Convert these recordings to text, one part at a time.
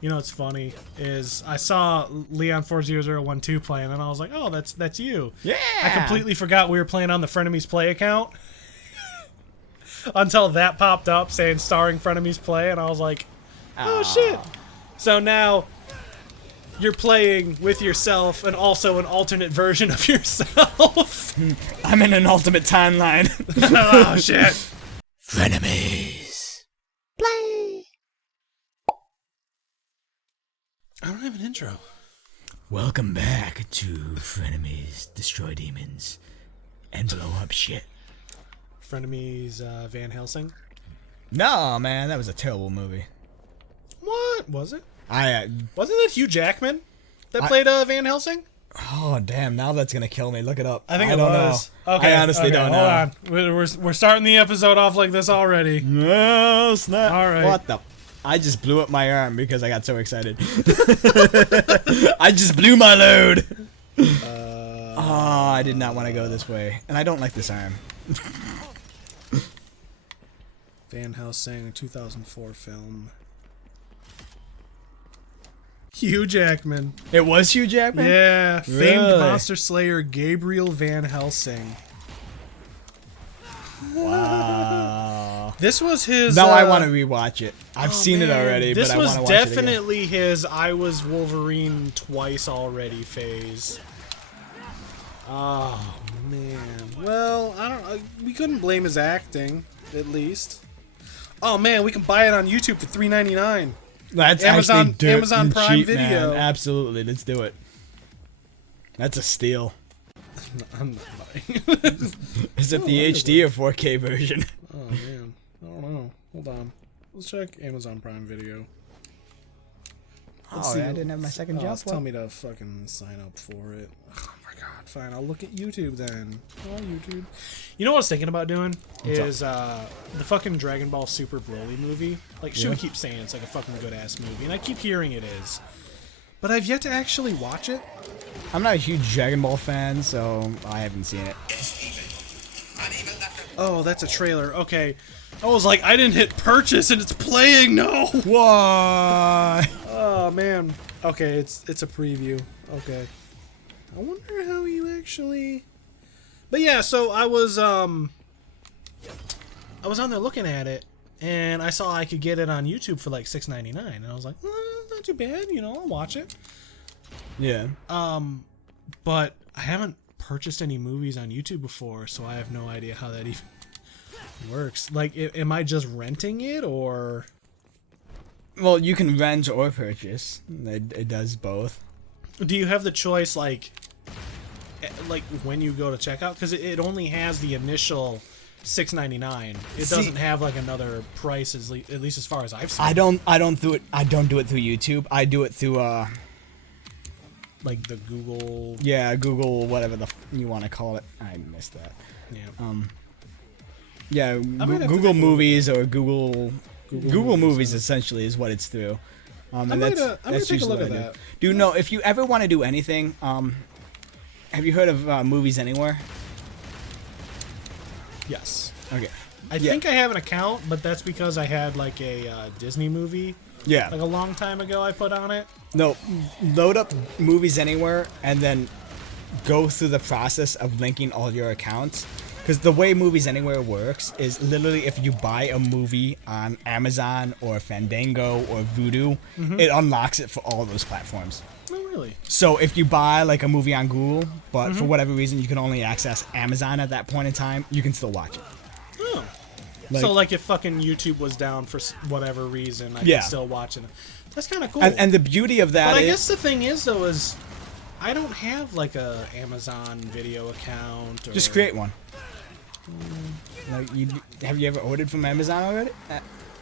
You know what's funny is I saw Leon 40012 playing, and I was like, "Oh, that's you." Yeah. I completely forgot we were playing on the Frenemies Play account until that popped up saying starring Frenemies Play, and I was like, "Oh shit!" So now you're playing with yourself and also an alternate version of yourself. I'm in an ultimate timeline. Oh shit! Frenemies. Play. I don't have an intro. Welcome back to Frenemies Destroy Demons and Blow Up Shit. Frenemies Van Helsing. No, man, that was a terrible movie. What was it? Wasn't that Hugh Jackman that played Van Helsing? Oh damn! Now that's gonna kill me. Look it up. I think I don't was. know. Okay, I honestly don't know. Hold on. We're starting the episode off like this already. No snap! All right. What the? I just blew up my arm because I got so excited. I just blew my load. I did not want to go this way, and I don't like this arm. Van Helsing, 2004 film. Hugh Jackman. It was Hugh Jackman? Yeah, Really? famed monster slayer Gabriel Van Helsing. Wow. This was his. Now I want to rewatch it. I've seen it already, this but I want to watch was it again. definitely his I was Wolverine twice already phase. Oh man. Well, I don't. We couldn't blame his acting, at least. Oh man, we can buy it on YouTube for $3.99. That's Amazon Amazon Prime cheap, Video. Man. Absolutely, let's do it. That's a steal. I'm not buying. Is it the HD or 4K version? Oh man, I don't know. Hold on, let's check Amazon Prime Video. Let's see. I didn't have my second jump. Tell me to fucking sign up for it. Oh my god, fine. I'll look at YouTube then. Oh, YouTube. You know what I was thinking about doing is the fucking Dragon Ball Super Broly movie. Like, Shuey keeps saying it's like a fucking good ass movie, and I keep hearing it is, but I've yet to actually watch it. I'm not a huge Dragon Ball fan, so I haven't seen it. Oh, that's a trailer. Okay. I was like, I didn't hit purchase and it's playing. No. Why? Oh man. Okay, it's a preview. Okay. I wonder how you actually. But yeah, so I was on there looking at it, and I saw I could get it on YouTube for like $6.99, and I was like, not too bad, I'll watch it. Yeah. But I haven't purchased any movies on YouTube before, so I have no idea how that even works. Like, am I just renting it, or? Well, you can rent or purchase. It does both. Do you have the choice, like when you go to checkout? Because it only has the initial $6.99. It doesn't have like another price, at least as far as I've seen. I don't do it through YouTube. I do it through like the Google. Yeah, Google, whatever you want to call it. I missed that. Yeah. Yeah, Google Movies or Google Movies essentially is what it's through. I'm gonna take a look at that. Do you know if you ever want to do anything? Have you heard of Movies Anywhere? Yes. Okay. I think I have an account, but that's because I had like a Disney movie. Yeah. Like a long time ago, I put on it. No, load up Movies Anywhere and then go through the process of linking all your accounts. Because the way Movies Anywhere works is literally if you buy a movie on Amazon or Fandango or Vudu, it unlocks it for all those platforms. Oh, really? So if you buy like a movie on Google, but for whatever reason you can only access Amazon at that point in time, you can still watch it. Oh. So like if fucking YouTube was down for whatever reason, I could still watch it. That's kind of cool. And the beauty of that but I guess the thing is, though, is I don't have like a Amazon Video account. Or... Just create one. Like, have you ever ordered from Amazon already?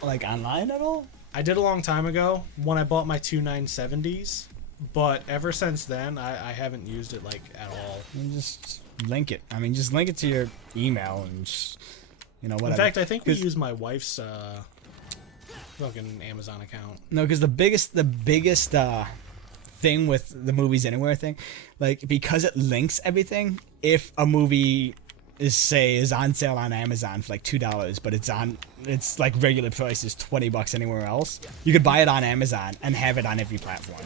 Like online at all? I did a long time ago when I bought my two 970s, but ever since then I haven't used it like at all. And just link it. I mean, just link it to your email and just, whatever. In fact, I think we use my wife's fucking Amazon account. No, because the biggest thing with the Movies Anywhere thing, like because it links everything. If a movie is on sale on Amazon for like $2, but it's like regular price is $20 anywhere else. You could buy it on Amazon and have it on every platform.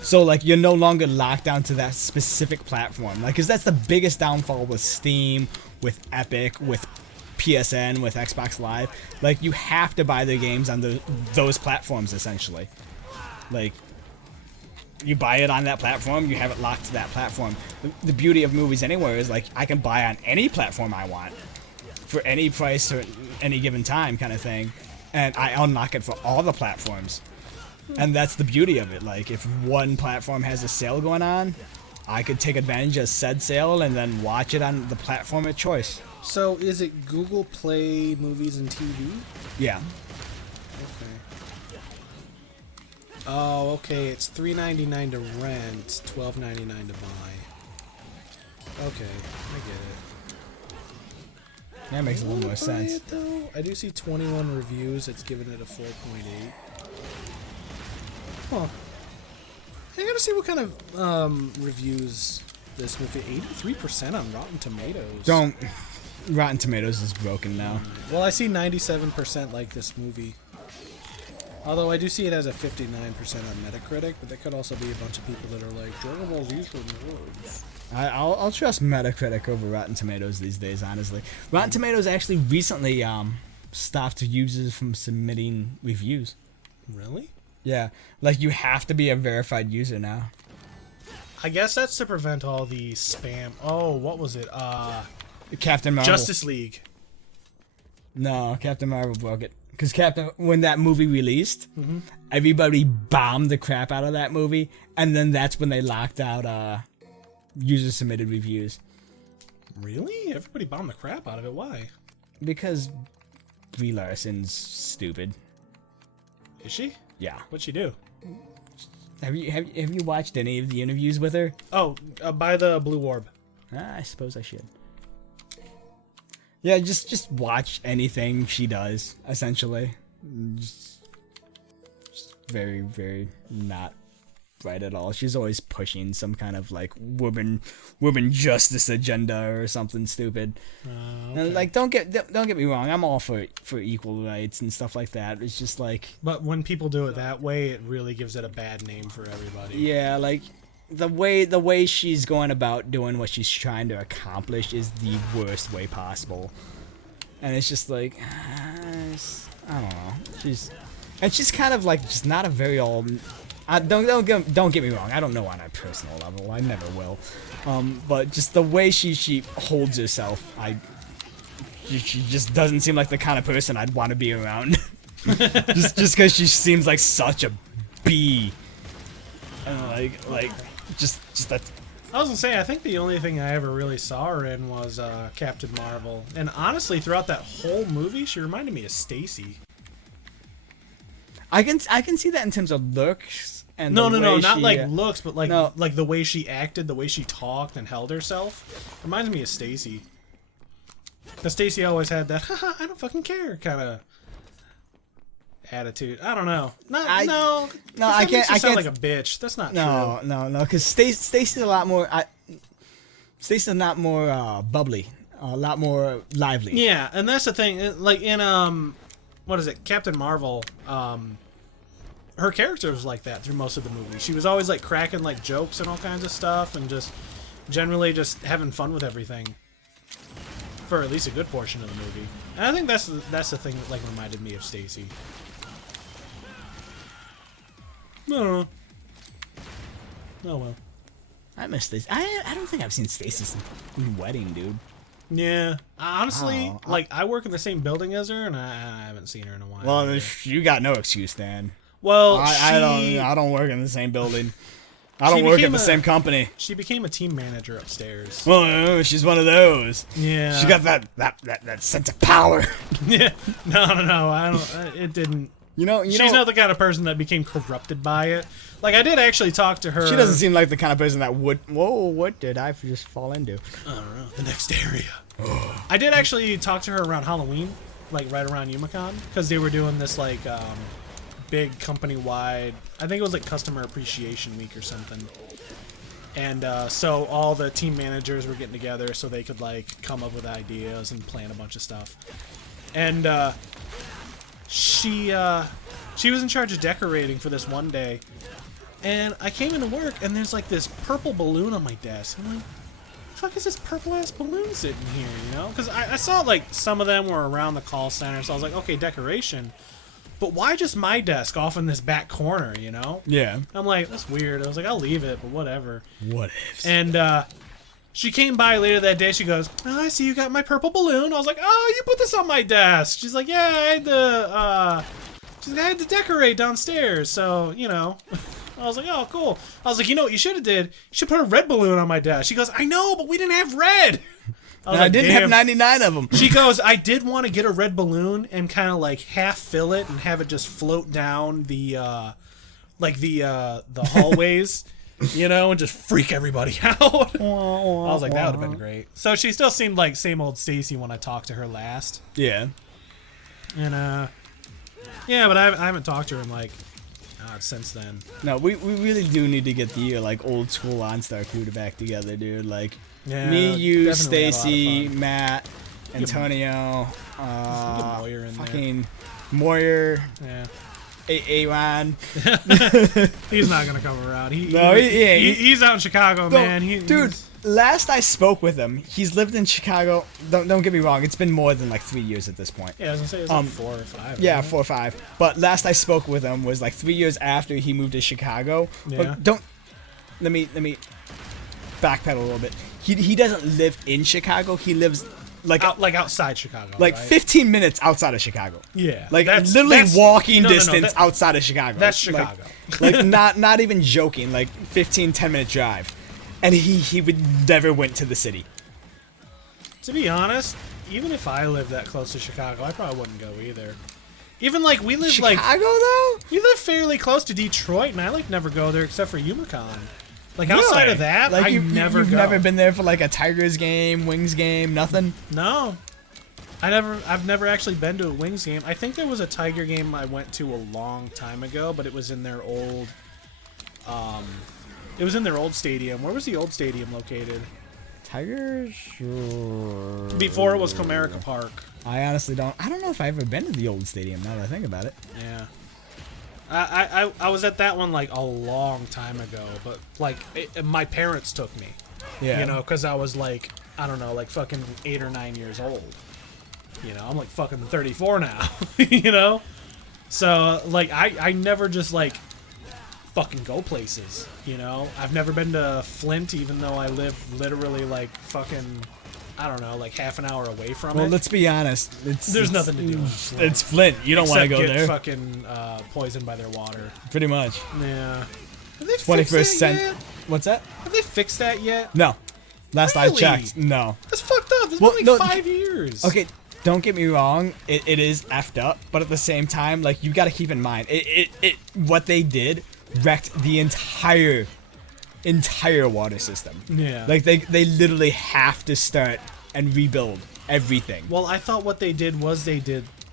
So like you're no longer locked down to that specific platform, like, because that's the biggest downfall with Steam, with Epic, with PSN, with Xbox Live. Like you have to buy the games on those platforms essentially. Like you buy it on that platform, you have it locked to that platform. The beauty of Movies Anywhere is like I can buy on any platform I want for any price or any given time kind of thing, and I unlock it for all the platforms. And that's the beauty of it. Like, if one platform has a sale going on, I could take advantage of said sale and then watch it on the platform of choice. So, is it Google Play Movies and TV? Yeah. Okay. Oh, okay. It's $3.99 to rent, $12.99 to buy. Okay, I get it. That makes a little more sense. I do see 21 reviews. It's giving it a 4.8. Huh. I gotta see what kind of reviews this movie. 83% on Rotten Tomatoes. Rotten Tomatoes is broken now. Well, I see 97% like this movie. Although I do see it as a 59% on Metacritic, but there could also be a bunch of people that are like, Dragon Ball Z's for nerds. I'll trust Metacritic over Rotten Tomatoes these days, honestly. Rotten Tomatoes actually recently stopped users from submitting reviews. Really? Yeah, like you have to be a verified user now. I guess that's to prevent all the spam. Oh, what was it? Captain Marvel. Justice League. No, Captain Marvel broke it. Because when that movie released, everybody bombed the crap out of that movie, and then that's when they locked out user-submitted reviews. Really? Everybody bombed the crap out of it. Why? Because Brie Larson's stupid. Is she? Yeah. What'd she do? Have you watched any of the interviews with her? Oh, by the Blue Orb. I suppose I should. Yeah, just watch anything she does, essentially. Just very, very not right at all. She's always pushing some kind of like woman justice agenda or something stupid. Okay. And like don't get me wrong, I'm all for equal rights and stuff like that. It's just like, but when people do it that way, it really gives it a bad name for everybody. Yeah, like the way she's going about doing what she's trying to accomplish is the worst way possible. And it's just like I don't know. She's kind of like just not a very old. Don't get me wrong. I don't know on a personal level. I never will. But just the way she holds herself, she just doesn't seem like the kind of person I'd want to be around. just because she seems like such a bee. And just that. I was gonna say, I think the only thing I ever really saw her in was Captain Marvel, and honestly, throughout that whole movie, she reminded me of Stacy. I can see that in terms of looks and no, not she, like looks, but like like the way she acted, the way she talked and held herself, reminds me of Stacy. Because Stacy always had that "haha, I don't fucking care" kind of attitude. I don't know. I can't sound like a bitch. That's not true. No, because Stacy's a lot more. Stacy's a lot more bubbly, a lot more lively. Yeah, and that's the thing. Like in what is it, Captain Marvel? Her character was like that through most of the movie. She was always like cracking like jokes and all kinds of stuff, and just generally just having fun with everything for at least a good portion of the movie. And I think that's the thing that like reminded me of Stacy. I don't know. Oh well. I miss Stacy. I don't think I've seen Stacy's wedding, dude. Yeah, honestly, like I work in the same building as her, and I haven't seen her in a while. Well, you got no excuse, Dan. Well, I don't work in the same building. I don't work at the same company. She became a team manager upstairs. Well, she's one of those. Yeah, she got that sense of power. Yeah, no, I don't. It didn't. She's not the kind of person that became corrupted by it. Like, I did actually talk to her. She doesn't seem like the kind of person that would. Whoa, what did I just fall into? I don't know. The next area. I did actually talk to her around Halloween, like right around Yumicon, because they were doing this like big company-wide. I think it was like Customer Appreciation Week or something. And so all the team managers were getting together so they could like come up with ideas and plan a bunch of stuff. And she was in charge of decorating for this one day. And I came into work and there's like this purple balloon on my desk. I'm like, the fuck is this purple ass balloon sitting here, you know? Because I saw like some of them were around the call center, so I was like, okay, decoration. But why just my desk off in this back corner, you know? Yeah. I'm like, that's weird. I was like, I'll leave it, but whatever. What ifs? And she came by later that day. She goes, oh, I see you got my purple balloon. I was like, oh, you put this on my desk. She's like, yeah, I had to decorate downstairs, so, you know. I was like, oh, cool. I was like, you know what you should have did? You should put a red balloon on my desk. She goes, I know, but we didn't have red. I didn't have 99 of them. She goes, I did want to get a red balloon and kind of like half fill it and have it just float down the hallways, you know, and just freak everybody out. I was like, that would have been great. So she still seemed like same old Stacy when I talked to her last. Yeah. And yeah, but I haven't talked to her in like since then. No, we really do need to get the like old school OnStar crew back together, dude. Like. Yeah, me, you, definitely Stacy, Matt, Antonio, Moyer in fucking Moyer, yeah, Aaron. He's not gonna come around. He's out in Chicago, no, man. Dude, last I spoke with him, he's lived in Chicago. Don't get me wrong, it's been more than like 3 years at this point. Yeah, I was gonna say it was like 4 or 5. Yeah, 4 or 5. But last I spoke with him was like 3 years after he moved to Chicago. Yeah. But let me backpedal a little bit. He doesn't live in Chicago. He lives like outside Chicago, like right? 15 minutes outside of Chicago. Yeah, like literally walking distance that, outside of Chicago. That's Chicago. Like not even joking. Like 10-minute drive, and he would never went to the city. To be honest, even if I lived that close to Chicago, I probably wouldn't go either. Even like we live Chicago though. We live fairly close to Detroit, and I like never go there except for UMaCon. Like outside of that, like you've never been there for like a Tigers game, Wings game, nothing. No, I've never actually been to a Wings game. I think there was a Tiger game I went to a long time ago, but it was in their old, stadium. Where was the old stadium located? Tigers. Sure. Before it was Comerica Park. I honestly don't. I don't know if I've ever been to the old stadium. Now that I think about it. Yeah. I was at that one like a long time ago, but like my parents took me, yeah, you know, because I was like, I don't know, like fucking 8 or 9 years old, you know, I'm like fucking 34 now, you know, so like I never just like fucking go places, you know, I've never been to Flint, even though I live literally like fucking, I don't know, like half an hour away from it. Well, let's be honest. There's nothing to do in Flint. It's Flint. You don't want to go get there. Fucking poisoned by their water. Pretty much. Yeah. Have they 21st fixed that yet? What's that? Have they fixed that yet? No. Last Really? I checked, no. That's fucked up. It's been like 5 years. Okay, don't get me wrong. It is effed up, but at the same time, like you got to keep in mind, what they did wrecked the entire water system. Yeah. Like they literally have to start and rebuild everything. Well, I thought what they did was they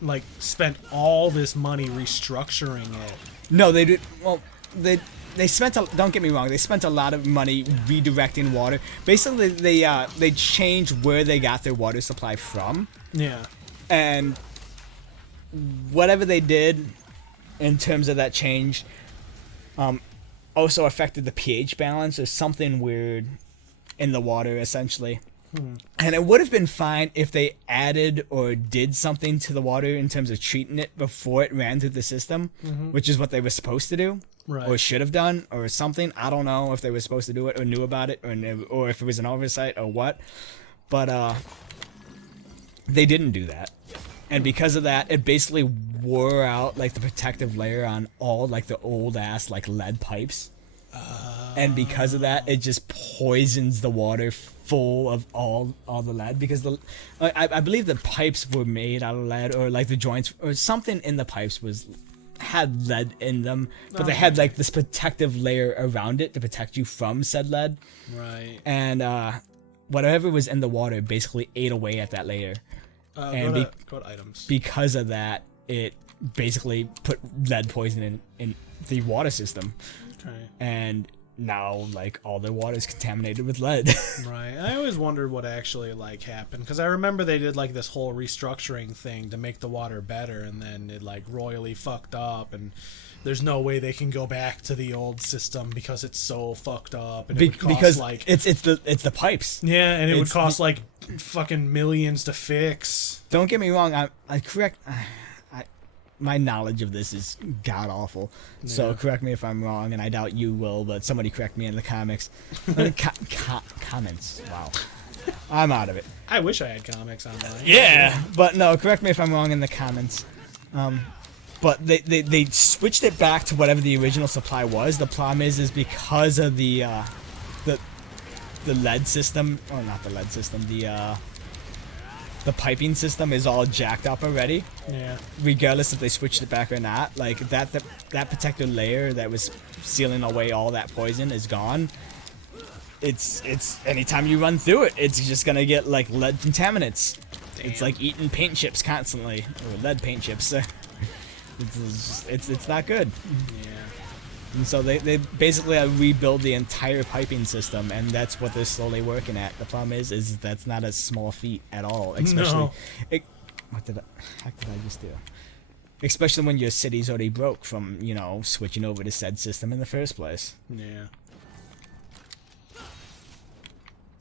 like spent all this money restructuring it. No, they did. Well, they spent. Don't get me wrong. They spent a lot of money redirecting water. Basically, they changed where they got their water supply from. Yeah. And whatever they did in terms of that change, also affected the pH balance. There's something weird in the water, essentially. And it would have been fine if they added or did something to the water in terms of treating it before it ran through the system, which is what they were supposed to do, right, or should have done, or something. I don't know if they were supposed to do it or knew about it, or if it was an oversight or what. But they didn't do that. And because of that, it basically wore out like the protective layer on all like the old ass like lead pipes. And because of that, it just poisons the water full of all the lead, because I believe the pipes were made out of lead, or like the joints or something in the pipes had lead in them, but they had like this protective layer around it to protect you from said lead. Right. And whatever was in the water basically ate away at that layer. And go to items. Because of that, it basically put lead poisoning in the water system. Okay. And now like all their water is contaminated with lead. Right. I always wondered what actually like happened because I remember they did like this whole restructuring thing to make the water better, and then it like royally fucked up, and there's no way they can go back to the old system because it's so fucked up, and it would cost because like it's the pipes. yeah, and it would It's cost like fucking millions to fix. Don't get me wrong. My knowledge of this is god awful. So Yeah. correct me if I'm wrong, and I doubt you will. But somebody correct me in the comics. Comments. Wow. I'm out of it. I wish I had comics online. Yeah, but no, correct me if I'm wrong in the comments. But they switched it back to whatever the original supply was. The problem is because of the lead system, or not the lead system, the piping system is all jacked up already. Yeah. Regardless if they switched it back or not, like that protective layer that was sealing away all that poison is gone. It's anytime you run through it, it's just gonna get like lead contaminants. Damn. It's like eating paint chips constantly, or lead paint chips. It's not good. Yeah. And so they basically rebuild the entire piping system, and that's what they're slowly working at. The problem is that's not a small feat at all. Especially, No. What did I just do? Especially when your city's already broke from switching over to said system in the first place. Yeah.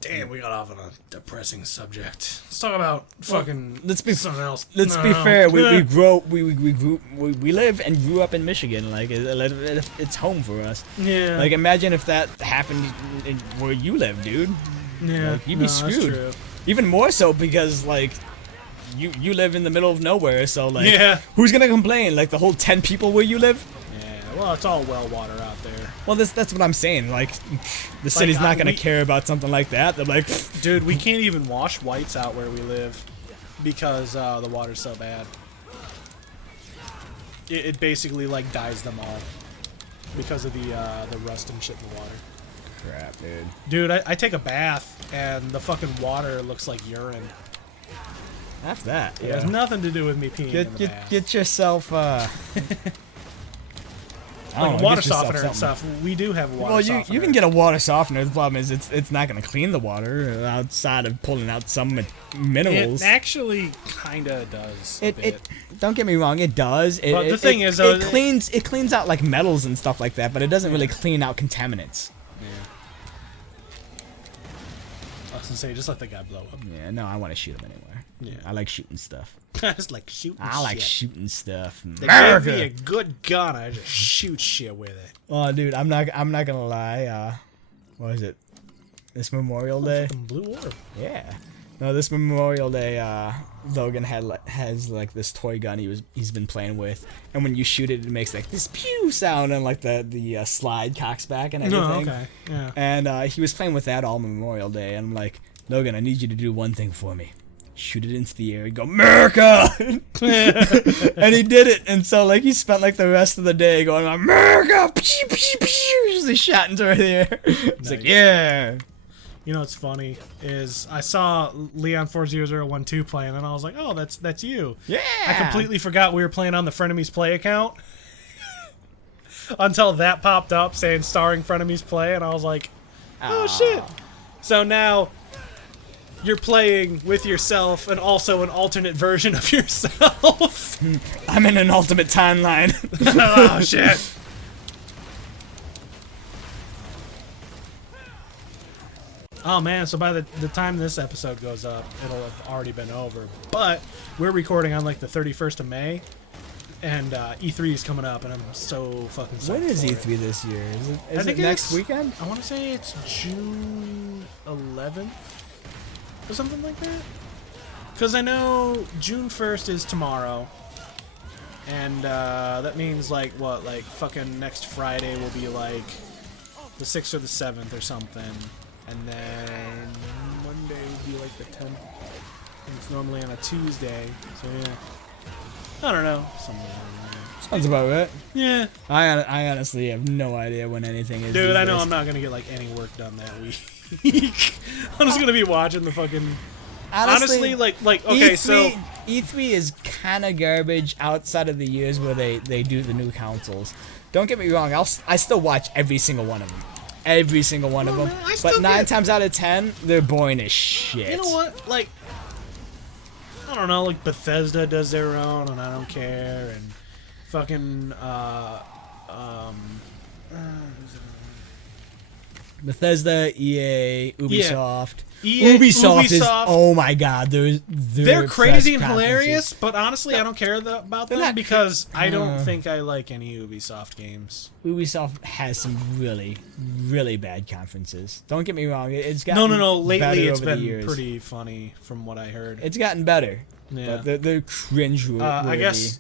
Damn, we got off on a depressing subject. Let's talk about fucking let's be- something else. Let's be fair. We live and grew up in Michigan. Like it's home for us. Yeah. Like imagine if that happened in where you live, dude. yeah. Like, you'd be that's screwed. true. Even more so because like you live in the middle of nowhere, so like Yeah. who's gonna complain? Like the whole 10 people where you live? Yeah. Well, it's all well water out there. Well, that's what I'm saying. Like the city's not gonna care about something like that. They're like, Dude, we can't even wash whites out where we live because the water's so bad. It basically like dyes them all because of the rust and shit in the water. crap, dude. Dude, I take a bath and the fucking water looks like urine. That's that. It has nothing to do with me peeing in the bath. Get yourself I don't Like know, water get yourself softener and something. stuff. We do have a water Well, softener. you can get a water softener. The problem is it's not gonna clean the water outside of pulling out some minerals. It actually kind of does. a bit. It don't get me wrong, it does. But the thing is, though, it cleans out like metals and stuff like that, but it doesn't really clean out contaminants. Yeah. I was gonna say, just let the guy blow up. Yeah, no, I want to shoot him anyway. Yeah. I like shooting stuff. I just like shooting. I like shit. shooting stuff. They give me a good gun. I just shoot shit with it. Oh, dude, I'm not gonna lie. What is it? This Memorial Day. Fucking blue orb. Yeah. No, this Memorial Day, Logan has like this toy gun he's been playing with, and when you shoot it, it makes like this pew sound, and like the slide cocks back and everything. No, okay, yeah. And he was playing with that all Memorial Day, and I'm like, Logan, I need you to do one thing for me. Shoot it into the air and go, America! And he did it, and so like he spent like the rest of the day going, America! Pew, pew, pew, as he shot into the air. It's like, yeah. You know what's funny is I saw Leon 40012 playing, and I was like, oh, that's you. Yeah. I completely forgot we were playing on the Frenemies Play account until that popped up saying starring Frenemies Play, and I was like, oh shit. So now you're playing with yourself and also an alternate version of yourself. I'm in an ultimate timeline. Oh shit. Oh man, so by the time this episode goes up, it'll have already been over. But we're recording on like the 31st of May, and E3 is coming up, and I'm so fucking psyched. When is for E3 this year? Is it think next it's- weekend? I want to say it's June 11th or something like that. Because I know June 1st is tomorrow, and that means like what, like fucking next Friday will be like the 6th or the 7th or something. And then Monday would be like the 10th. And it's normally on a Tuesday. So yeah. I don't know. Something like that. Sounds about right. Yeah. I honestly have no idea when anything is. Dude, these I know days. I'm not going to get like any work done that week. I'm just going to be watching the fucking... Honestly, like okay, E3, so... E3 is kind of garbage outside of the years where they do the new consoles. Don't get me wrong, I still watch every single one of them. every single one of them. Man, I But still 9 get- times out of 10, they're boring as shit. You know what? Like, I don't know. Like Bethesda does their own, and I don't care. And fucking Bethesda, EA, Ubisoft. EA, Ubisoft is, Ubisoft. oh my god, They're crazy and press hilarious, but honestly, I don't care about them not because I don't think I like any Ubisoft games. Ubisoft has some really, really bad conferences. Don't get me wrong, it's gotten No. better Lately, it's over the been years. pretty funny from what I heard. It's gotten better. Yeah. But they're cringe. I guess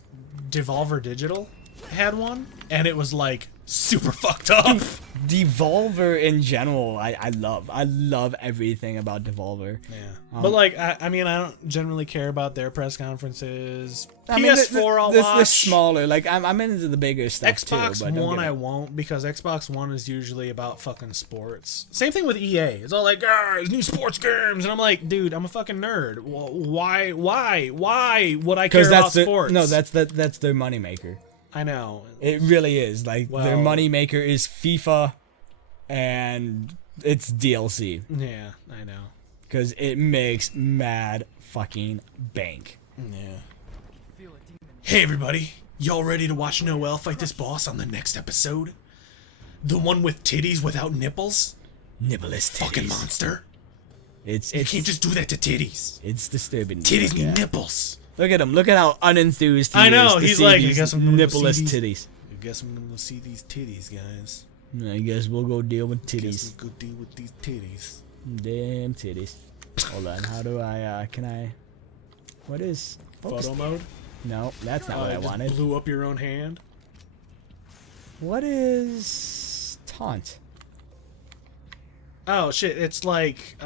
Devolver Digital had one, and it was like super fucked up. Devolver in general, I love everything about Devolver. Yeah, but like I mean, I don't generally care about their press conferences. I mean, PS4, I'll they're watch. smaller. Like I'm into the bigger stuff Xbox too. But don't One, get I it. won't because Xbox One is usually about fucking sports. Same thing with EA. It's all like, guys, new sports games, and I'm like, dude, I'm a fucking nerd. Why would I care about sports? No, that's their moneymaker. I know. It really is. Like their Well- moneymaker is FIFA, and it's DLC Yeah, I know. because it makes mad fucking bank. Yeah. Hey everybody, y'all ready to watch Noel fight this boss on the next episode? The one with titties without nipples? Nibbleless titties. Fucking monster. It's You can't just do that to titties. it's disturbing. Titties Yeah. need nipples. Look at him. Look at how unenthused he I know, is to he's see like, I these guess I'm gonna go see nippleless these- titties. I guess I'm gonna go see these titties, guys. I guess we'll go deal with Guess titties. we'll go deal with these titties. Damn titties. Hold on. How do I? Can I? What is? Photo mode? No, that's not what I just wanted. blew up your own hand. What is taunt? Oh shit! It's like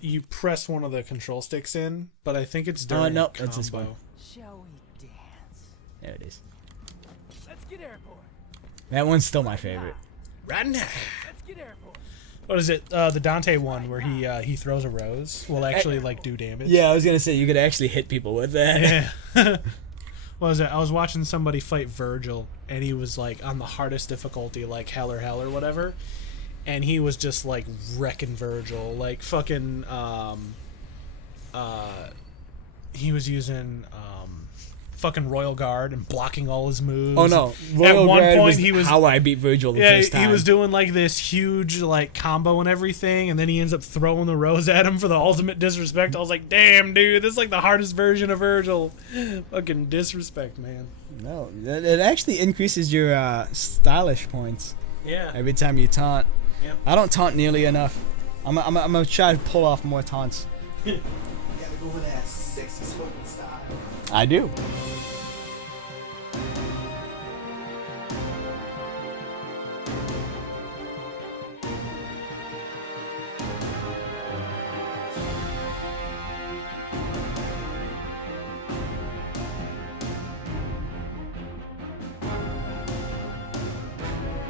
you press one of the control sticks in, but I think it's during nope, combo. that's this one. Shall we dance? There it is. Let's get airborne. That one's still my favorite. Right now. Let's get airborne. What is it? The Dante one where he throws a rose will actually like do damage. Yeah, I was gonna say you could actually hit people with that. Yeah. What was it? I was watching somebody fight Virgil, and he was like on the hardest difficulty, like hell or whatever, and he was just like wrecking Virgil, like fucking he was using fucking Royal Guard and blocking all his moves. Oh no! At Royal one Guard point was he was how I beat Virgil the yeah, first time. he was doing like this huge like combo and everything, and then he ends up throwing the rose at him for the ultimate disrespect. I was like, damn, dude, this is like the hardest version of Virgil. Fucking disrespect, man. No, it actually increases your stylish points Yeah. every time you taunt. Yep. I don't taunt nearly enough. I'm gonna try to pull off more taunts. You gotta go with that sexy smoking style. I do.